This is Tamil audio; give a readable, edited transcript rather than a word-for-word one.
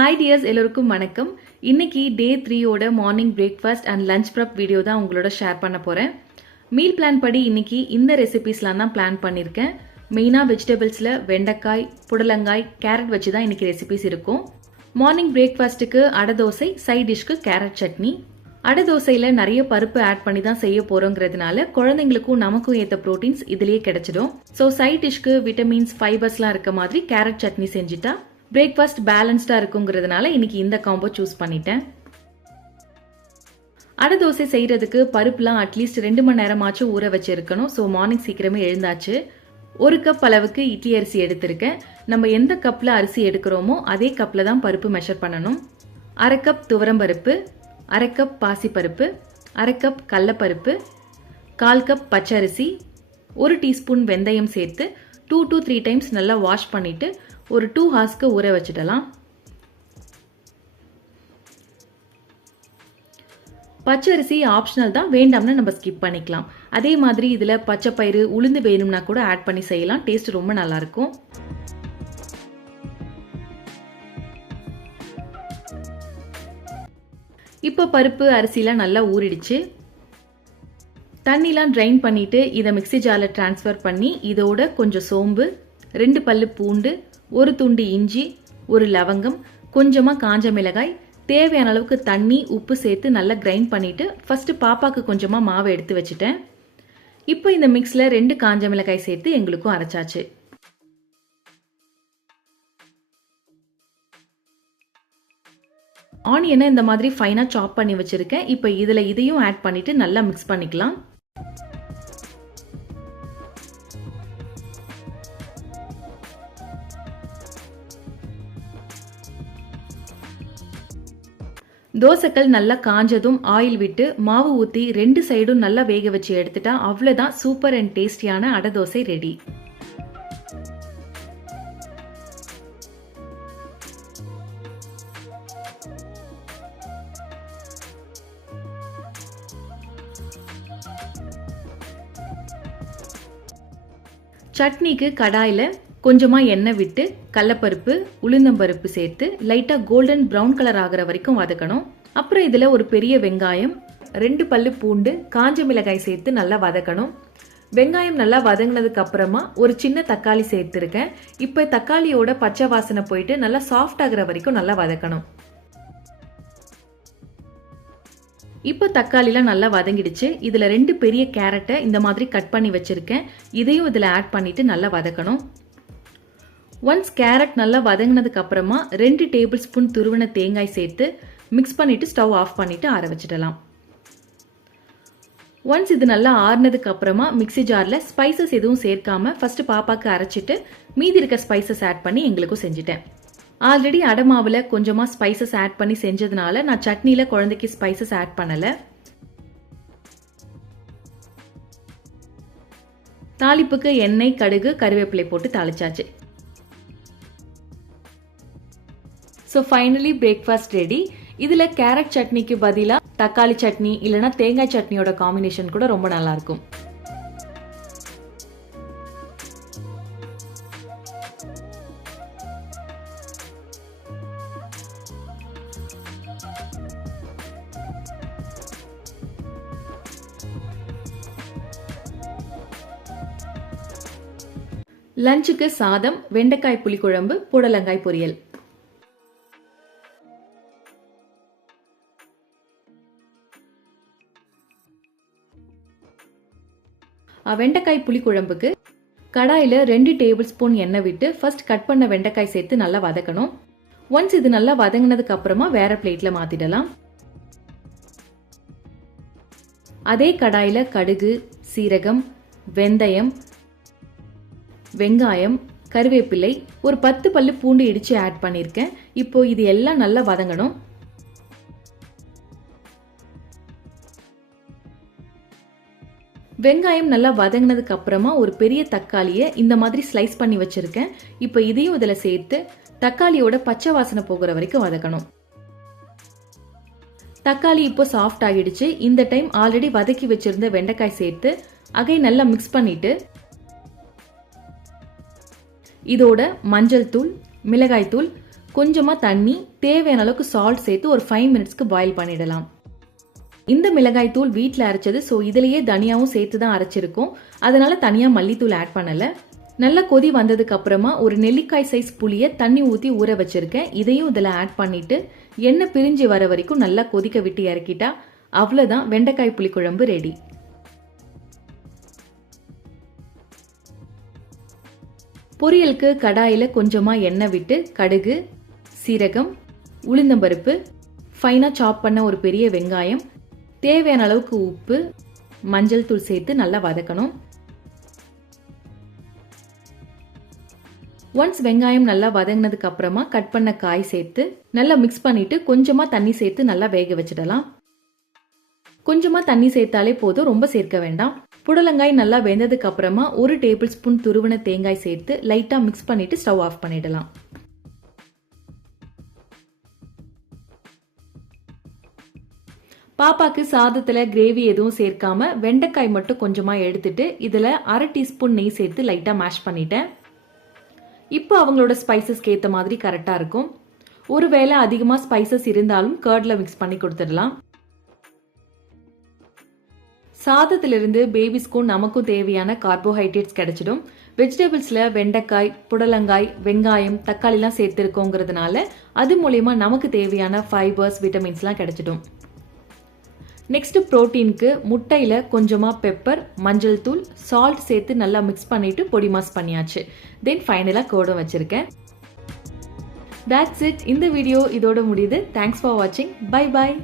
ஹாய் டியர்ஸ், எல்லோருக்கும் வணக்கம். இன்னைக்கு டே 3 ஓட morning breakfast and lunch prep video தான் உங்களோட ஷேர் பண்ண போகிறேன். மீல் பிளான் படி இன்னைக்கு இந்த ரெசிபீஸ்லாம் தான் பிளான் பண்ணியிருக்கேன். மெயினாக வெஜிடபிள்ஸில் வெண்டைக்காய், புடலங்காய், கேரட் வச்சு தான் இன்னைக்கு ரெசிபீஸ் இருக்கும். மார்னிங் பிரேக்ஃபாஸ்ட்டுக்கு அடை தோசை, சைட் டிஷ்க்கு கேரட் சட்னி. அடை தோசையில் நிறைய பருப்பு ஆட் பண்ணி தான் செய்ய போகிறோங்கிறதுனால குழந்தைங்களுக்கும் நமக்கும் ஏற்ற ப்ரோட்டீன்ஸ் இதுலேயே கிடைச்சிடும். ஸோ சைட் டிஷ்க்கு விட்டமின்ஸ், ஃபைபர்ஸ்லாம் இருக்க மாதிரி கேரட் சட்னி செஞ்சுட்டா பிரேக்ஃபாஸ்ட் பேலன்ஸ்டா இருக்குங்கிறதுனால இன்னைக்கு இந்த காம்போ சூஸ் பண்ணிட்டேன். அடை தோசை செய்யறதுக்கு பருப்புலாம் அட்லீஸ்ட் 2 மணி நேரமாச்சும் ஊற வச்சிருக்கணும். ஸோ மார்னிங் சீக்கிரமே எழுந்தாச்சு. 1 கப் அளவுக்கு இட்லி அரிசி எடுத்திருக்கேன். நம்ம எந்த கப்ல அரிசி எடுக்கிறோமோ அதே கப்ல தான் பருப்பு மெஷர் பண்ணணும். 1/2 கப் துவரம்பருப்பு, 1/2 கப் பாசிப்பருப்பு, 1/2 கப் கடலைப்பருப்பு, 1/4 கப் பச்சரிசி, 1 டீஸ்பூன் வெந்தயம் சேர்த்து 2 to 3 டைம்ஸ் நல்லா வாஷ் பண்ணிட்டு ஒரு 2 ஹார்ஸ்க்கு ஊற வச்சிடலாம். பச்சரிசி ஆப்ஷனல் தான், வேண்டாம்னு நம்ம ஸ்கிப் பண்ணிக்கலாம். அதே மாதிரி இதுல பச்சை பயிறு, உளுந்து வேணும்னா கூட ஆட் பண்ணி செய்யலாம். டேஸ்ட் ரொம்ப நல்லா இருக்கும். இப்போ பருப்பு, அரிசிலாம் நல்லா ஊறிடுச்சு. தண்ணிலாம் ட்ரைன் பண்ணிட்டு இதை மிக்ஸி ஜார்ல டிரான்ஸ்ஃபர் பண்ணி இதோட கொஞ்சம் சோம்பு, 2 பல்லு பூண்டு, 1 துண்டு இஞ்சி, 1 லவங்கம், கொஞ்சமா காஞ்ச மிளகாய், தேவையான அளவுக்கு தண்ணி, உப்பு சேர்த்து நல்லா கிரைண்ட் பண்ணிட்டு ஃபர்ஸ்ட் பாப்பாக்கு கொஞ்சமா மாவு எடுத்து வச்சுட்டேன். இப்போ இந்த மிக்ஸ்ல 2 காஞ்ச மிளகாய் சேர்த்து எங்களுக்கும் அரைச்சாச்சு. ஆனியனை இந்த மாதிரி ஃபைனா சாப் பண்ணி வச்சிருக்கேன். இப்போ இதுல இதையும் ஆட் பண்ணிட்டு நல்லா மிக்ஸ் பண்ணிக்கலாம். தோசைக்கல் நல்லா காஞ்சதும் ஆயில் விட்டு மாவு ஊற்றி 2 சைடும் நல்லா வேக வச்சு எடுத்துட்டா அவ்வளோதான், சூப்பர் அண்ட் டேஸ்டியான அடை தோசை ரெடி. சட்னிக்கு கடாயில் கொஞ்சமாக எண்ணெய் விட்டு கடலைப்பருப்பு, உளுந்தம்பருப்பு சேர்த்து லைட்டாக கோல்டன் ப்ரௌன் கலர் ஆகிற வரைக்கும் வதக்கணும். அப்புறம் இதில் ஒரு பெரிய வெங்காயம், 2 பல்லு பூண்டு, காஞ்ச மிளகாய் சேர்த்து நல்லா வதக்கணும். வெங்காயம் நல்லா வதங்கினதுக்கு அப்புறமா ஒரு சின்ன தக்காளி சேர்த்துருக்கேன். இப்போ தக்காளியோட பச்சை வாசனை போயிட்டு நல்லா சாஃப்ட் ஆகிற வரைக்கும் நல்லா வதக்கணும். இப்போ தக்காளிலாம் நல்லா வதங்கிடுச்சு. இதில் 2 பெரிய கேரட்டை இந்த மாதிரி கட் பண்ணி வச்சிருக்கேன். இதையும் இதில் ஆட் பண்ணிட்டு நல்லா வதக்கணும். ஒன்ஸ் கேரட் நல்லா வதங்கினதுக்கு அப்புறமா 2 டேபிள் ஸ்பூன் துருவன தேங்காய் சேர்த்து மிக்ஸ் பண்ணிட்டு ஸ்டவ் ஆஃப் பண்ணிட்டு ஆற வச்சிடலாம். ஒன்ஸ் இது நல்லா ஆறுனதுக்கு அப்புறமா மிக்ஸி ஜார்ல ஸ்பைசஸ் எதுவும் சேர்க்காம ஃபர்ஸ்ட் பாப்பாக்கு அரைச்சிட்டு மீதி இருக்க ஸ்பைசஸ் ஆட் பண்ணி எங்களுக்கும் செஞ்சுட்டேன். ஆல்ரெடி அடை மாவுல கொஞ்சமா ஸ்பைசஸ் ஆட் பண்ணி செஞ்சதுனால நான் சட்னியில குழந்தைக்கு ஸ்பைசஸ் ஆட் பண்ணல. தாளிப்புக்கு எண்ணெய், கடுகு, கருவேப்பிலை போட்டு தாளிச்சாச்சு. So finally breakfast ready. இதில் கேரட் சட்னிக்கு பதிலாக தக்காளி சட்னி இல்லைனா தேங்காய் சட்னியோட காம்பினேஷன் கூட ரொம்ப நல்லா இருக்கும். லஞ்சுக்கு சாதம், வெண்டைக்காய் புளிக்குழம்பு, புடலங்காய் பொரியல். வெண்டைக்காய் புளிக்குழம்புக்கு கடாயில் 2 டேபிள் ஸ்பூன் எண்ணெய் விட்டு ஃபர்ஸ்ட் கட் பண்ண வெண்டைக்காய் சேர்த்து நல்லா வதக்கணும். ஒன்ஸ் இது நல்லா வதங்கினதுக்கு அப்புறமா வேற பிளேட்ல மாத்திடலாம். அதே கடாயில் கடுகு, சீரகம், வெந்தயம், வெங்காயம், கருவேப்பிலை, ஒரு 10 பல்லு பூண்டு இடிச்சு ஆட் பண்ணியிருக்கேன். இப்போ இது எல்லாம் நல்லா வதங்கணும். வெங்காயம் நல்லா வதங்கினதுக்கு அப்புறமா ஒரு பெரிய தக்காளியை இந்த மாதிரி ஸ்லைஸ் பண்ணி வச்சிருக்கேன். இப்போ இதையும் இதில் சேர்த்து தக்காளியோட பச்சை வாசனை போகிற வரைக்கும் வதக்கணும். தக்காளி இப்போ சாஃப்ட் ஆகிடுச்சு. இந்த டைம் ஆல்ரெடி வதக்கி வச்சிருந்த வெண்டைக்காய் சேர்த்து அகைன் நல்லா மிக்ஸ் பண்ணிட்டு இதோட மஞ்சள் தூள், மிளகாய் தூள், கொஞ்சமாக தண்ணி, தேவையான அளவுக்கு சால்ட் சேர்த்து ஒரு 5 மினிட்ஸ்க்கு பாயில் பண்ணிடலாம். இந்த மிளகாய் தூள் வீட்டில் அரைச்சது, ஸோ இதுலேயே தனியாவும் சேர்த்து தான் அரைச்சிருக்கோம். அதனால தனியாக மல்லித்தூள் ஆட் பண்ணலை. நல்லா கொதி வந்ததுக்கு அப்புறமா ஒரு நெல்லிக்காய் சைஸ் புளியை தண்ணி ஊற்றி ஊற வச்சிருக்கேன். இதையும் இதில் ஆட் பண்ணிட்டு எண்ணெய் பிரிஞ்சு வர வரைக்கும் நல்லா கொதிக்க விட்டு இறக்கிட்டா அவ்வளோதான், வெண்டைக்காய் புளிக்குழம்பு ரெடி. பொரியலுக்கு கடாயில் கொஞ்சமாக எண்ணெய் விட்டு கடுகு, சீரகம், உளுந்தம்பருப்பு, ஃபைனாக சாப் பண்ண ஒரு பெரிய வெங்காயம், தேவையான அளவுக்கு உப்பு, மஞ்சள் தூள் சேர்த்து நல்லா வதக்கணும். ஒன்ஸ் வெங்காயம் நல்லா வதங்கினதுக்கு அப்புறமா கட் பண்ண காய் சேர்த்து நல்லா மிக்ஸ் பண்ணிட்டு கொஞ்சமா தண்ணி சேர்த்து நல்லா வேக வச்சிடலாம். கொஞ்சமா தண்ணி சேர்த்தாலே போதும், ரொம்ப சேர்க்க வேண்டாம். புடலங்காய் நல்லா வெந்ததுக்கு அப்புறமா 1 டேபிள் ஸ்பூன் துருவன தேங்காய் சேர்த்து லைட்டா மிக்ஸ் பண்ணிட்டு ஸ்டவ் ஆஃப் பண்ணிடலாம். பாப்பாக்கு சாதத்துல கிரேவி எதுவும் சேர்க்காம வெண்டைக்காய் மட்டும் கொஞ்சமா எடுத்துட்டு இதுல 1/2 டீஸ்பூன் நெய் சேர்த்து லைட்டா மேஷ் பண்ணிட்டேன். இப்போ அவங்களோட ஸ்பைசஸ்க்கு ஏற்ற மாதிரி கரெக்டா இருக்கும். ஒருவேளை அதிகமா ஸ்பைசஸ் இருந்தாலும் கர்ட்ல மிக்ஸ் பண்ணி கொடுத்துடலாம். சாதத்திலிருந்து பேபிஸ்க்கும் நமக்கும் தேவையான கார்போஹைட்ரேட்ஸ் கிடைச்சிடும். வெஜிடபிள்ஸ்ல வெண்டைக்காய், புடலங்காய், வெங்காயம், தக்காளிலாம் சேர்த்துருக்கோங்கிறதுனால அது மூலயமா நமக்கு தேவையான ஃபைபர்ஸ், விட்டமின்ஸ்லாம் கிடைச்சிடும். நெக்ஸ்ட் புரோட்டீனுக்கு முட்டையில கொஞ்சமா பெப்பர், மஞ்சள் தூள், சால்ட் சேர்த்து நல்லா மிக்ஸ் பண்ணிட்டு பொடி மாஸ் பண்ணியாச்சு. தென் ஃபைனலா கோடும் வச்சிருக்கேன். That's it. இந்த வீடியோ இதோட முடியுது. தேங்க்ஸ் ஃபார் வாட்சிங். Bye bye.